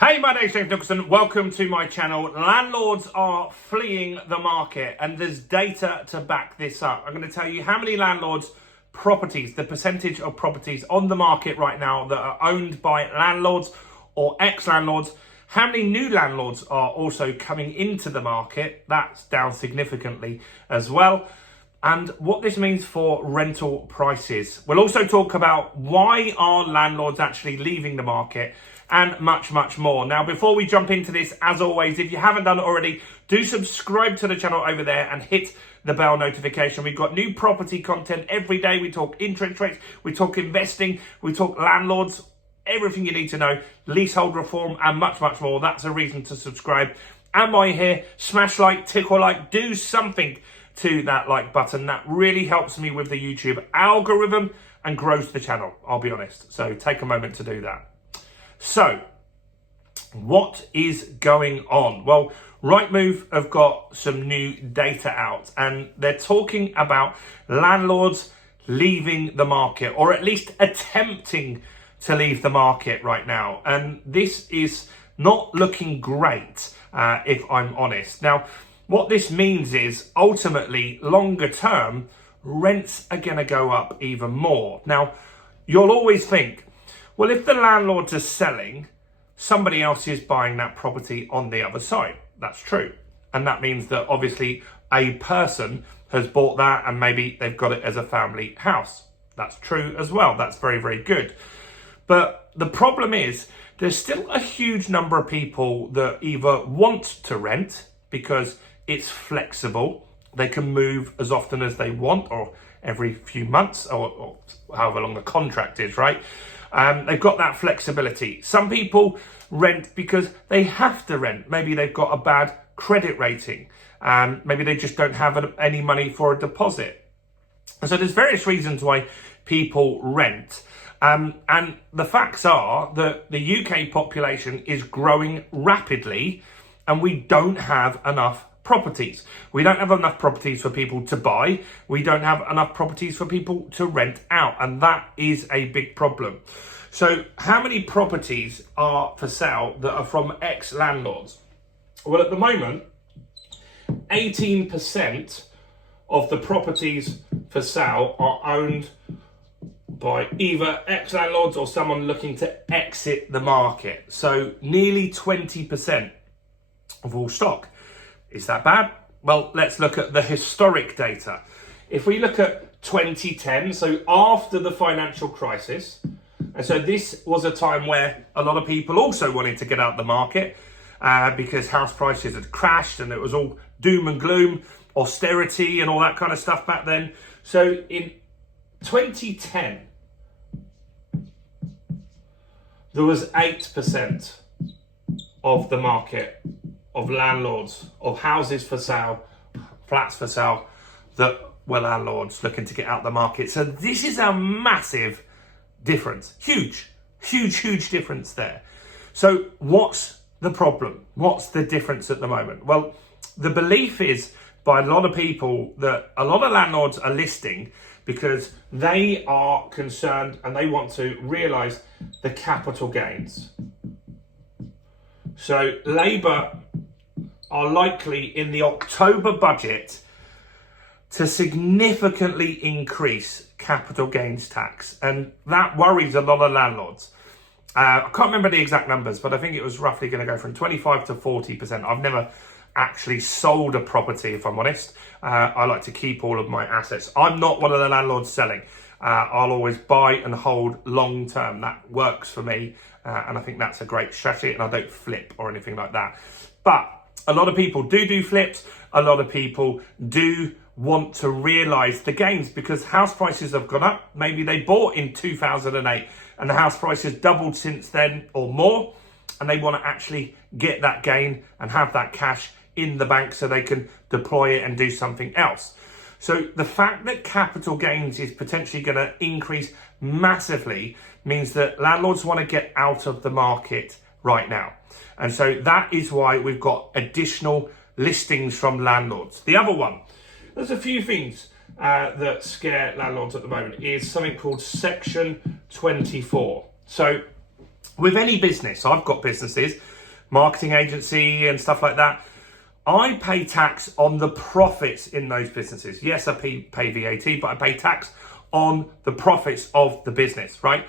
Hey, my name's James Nicholson. Welcome to my channel. Landlords are fleeing the market and there's data to back this up. I'm going to tell you how many landlords properties, the percentage of properties on the market right now that are owned by landlords or ex-landlords. How many new landlords are also coming into the market? That's down significantly as well. And what this means for rental prices. We'll also talk about why are landlords actually leaving the market and much, much more. Now, before we jump into this, as always, if you haven't done it already, do subscribe to the channel over there and hit the bell notification. We've got new property content every day. We talk interest rates, we talk investing, we talk landlords, everything you need to know, leasehold reform and much, much more. That's a reason to subscribe. And while you're here, smash like, tickle like, do something to that like button. That really helps me with the YouTube algorithm and grows the channel, I'll be honest. So take a moment to do that. So, what is going on? Well, Rightmove have got some new data out and they're talking about landlords leaving the market, or at least attempting to leave the market right now. And this is not looking great, if I'm honest. Now, what this means is ultimately longer term, rents are going to go up even more. Now, you'll always think, well, if the landlords are selling, somebody else is buying that property on the other side. That's true. And that means that obviously a person has bought that and maybe they've got it as a family house. That's true as well. That's very, very good. But the problem is there's still a huge number of people that either want to rent because it's flexible. They can move as often as they want or every few months or however long the contract is, right? They've got that flexibility. Some people rent because they have to rent. Maybe they've got a bad credit rating. Maybe they just don't have any money for a deposit. And so there's various reasons why people rent. And the facts are that the UK population is growing rapidly and we don't have enough properties. We don't have enough properties for people to buy. We don't have enough properties for people to rent out. And that is a big problem. So how many properties are for sale that are from ex-landlords? Well, at the moment, 18% of the properties for sale are owned by either ex-landlords or someone looking to exit the market. So nearly 20% of all stock. Is that bad? Well, let's look at the historic data. If we look at 2010, so after the financial crisis, and so this was a time where a lot of people also wanted to get out the market because house prices had crashed and it was all doom and gloom, austerity and all that kind of stuff back then. So in 2010, there was 8% of the market of landlords, of houses for sale, flats for sale, that were landlords looking to get out the market. So this is a massive difference. Huge difference there. So what's the problem? What's the difference at the moment? Well, the belief is by a lot of people that a lot of landlords are listing because they are concerned and they want to realise the capital gains. So Labour are likely in the October budget to significantly increase capital gains tax. And that worries a lot of landlords. I can't remember the exact numbers, but I think it was roughly going to go from 25 to 40%. I've never actually sold a property, if I'm honest. I like to keep all of my assets. I'm not one of the landlords selling. I'll always buy and hold long term. That works for me. And I think that's a great strategy, and I don't flip or anything like that. But a lot of people do flips. A lot of people do want to realise the gains because house prices have gone up. Maybe they bought in 2008 and the house price has doubled since then or more. And they want to actually get that gain and have that cash in the bank so they can deploy it and do something else. So the fact that capital gains is potentially going to increase massively means that landlords want to get out of the market right now. And so that is why we've got additional listings from landlords. The other one, there's a few things that scare landlords at the moment, is something called Section 24. So With any business, I've got businesses, marketing agency and stuff like that. I pay tax on the profits in those businesses. Yes, I pay VAT, but I pay tax on the profits of the business, right?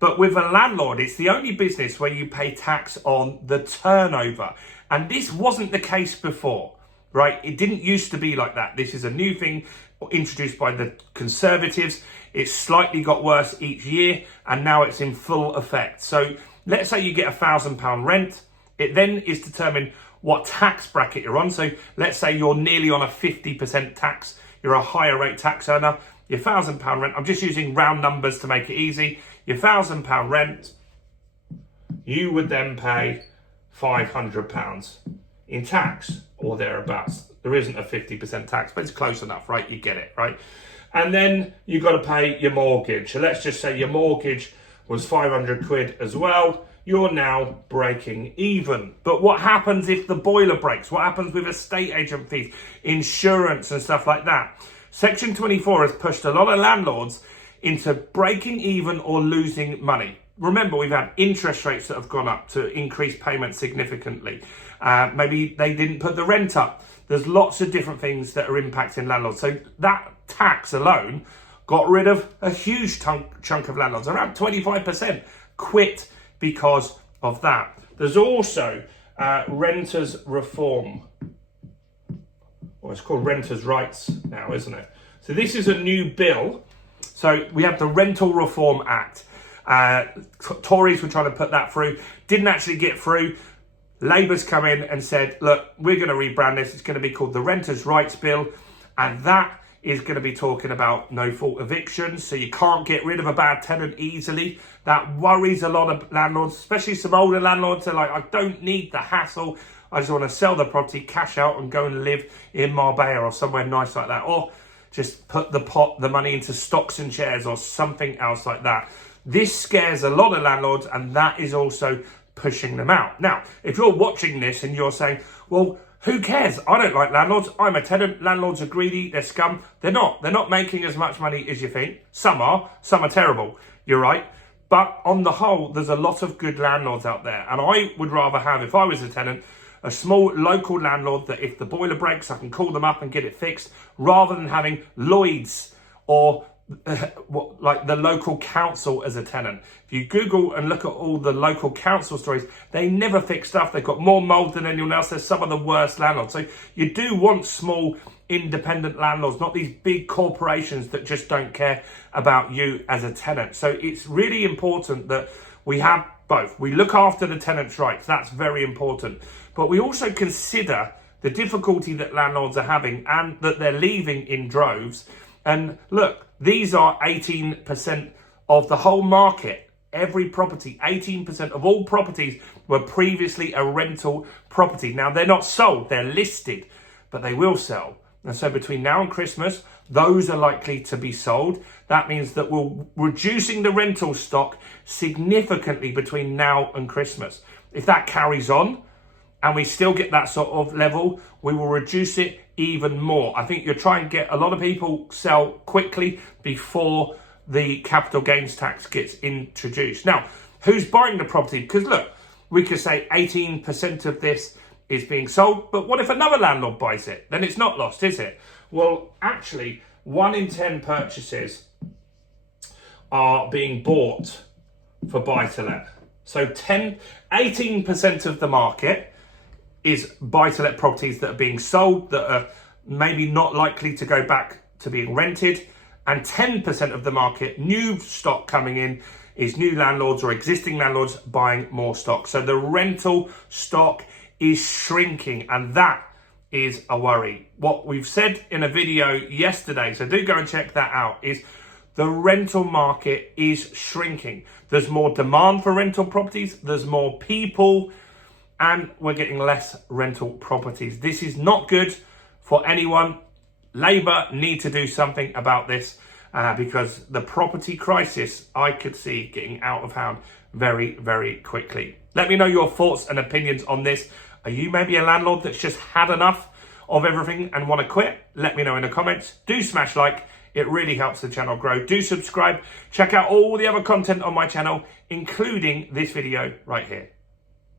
But with a landlord, it's the only business where you pay tax on the turnover. And this wasn't the case before, right? It didn't used to be like that. This is a new thing introduced by the Conservatives. It's slightly got worse each year, and now it's in full effect. So let's say you get £1,000 rent. It then is determined what tax bracket you're on. So let's say you're nearly on a 50% tax. You're a higher rate tax earner. Your £1,000 rent, I'm just using round numbers to make it easy. Your £1,000 rent, you would then pay £500 in tax or thereabouts. There isn't a 50% tax, but it's close enough, right? You get it, right? And then you've got to pay your mortgage. So let's just say your mortgage was 500 quid as well. You're now breaking even. But what happens if the boiler breaks? What happens with estate agent fees, insurance and stuff like that? Section 24 has pushed a lot of landlords into breaking even or losing money. Remember, we've had interest rates that have gone up to increase payments significantly. Maybe they didn't put the rent up. There's lots of different things that are impacting landlords. So that tax alone got rid of a huge chunk of landlords. Around 25% quit because of that. There's also renters reform. Well, it's called renters' rights now, isn't it? So this is a new bill. So we have the Rental Reform Act. Tories were trying to put that through, didn't actually get through. Labour's come in and said, look, we're going to rebrand this. It's going to be called the Renters' Rights Bill. And that is going to be talking about no-fault evictions. So you can't get rid of a bad tenant easily. That worries a lot of landlords, especially some older landlords. They're like, I don't need the hassle. I just want to sell the property, cash out and go and live in Marbella or somewhere nice like that. Or just put the money into stocks and shares or something else like that. This scares a lot of landlords, and that is also pushing them out. Now, if you're watching this and you're saying, well, who cares? I don't like landlords. I'm a tenant. Landlords are greedy. They're scum. They're not. They're not making as much money as you think. Some are terrible. You're right. But on the whole, there's a lot of good landlords out there. And I would rather have, if I was a tenant, a small local landlord that if the boiler breaks, I can call them up and get it fixed, rather than having Lloyds or like the local council as a tenant. If you Google and look at all the local council stories, they never fix stuff. They've got more mold than anyone else. They're some of the worst landlords. So you do want small independent landlords, not these big corporations that just don't care about you as a tenant. So it's really important that we have both. We look after the tenants' rights. That's very important. But we also consider the difficulty that landlords are having and that they're leaving in droves. And look, these are 18% of the whole market. Every property, 18% of all properties were previously a rental property. Now, they're not sold, they're listed, but they will sell. And so between now and Christmas, those are likely to be sold. That means that we're reducing the rental stock significantly between now and Christmas. If that carries on, and we still get that sort of level, we will reduce it even more. I think you're trying to get a lot of people sell quickly before the capital gains tax gets introduced. Now, who's buying the property? Because look, we could say 18% of this is being sold, but what if another landlord buys it? Then it's not lost, is it? Well, actually, 1 in 10 purchases are being bought for buy-to-let. So 18% of the market is buy-to-let properties that are being sold, that are maybe not likely to go back to being rented. And 10% of the market, new stock coming in, is new landlords or existing landlords buying more stock. So the rental stock is shrinking, and that is a worry. What we've said in a video yesterday, so do go and check that out, is the rental market is shrinking. There's more demand for rental properties, there's more people, and we're getting less rental properties. This is not good for anyone. Labour need to do something about this because the property crisis, I could see getting out of hand very, very quickly. Let me know your thoughts and opinions on this. Are you maybe a landlord that's just had enough of everything and want to quit? Let me know in the comments. Do smash like It really helps the channel grow. Do subscribe. Check out all the other content on my channel, including this video right here.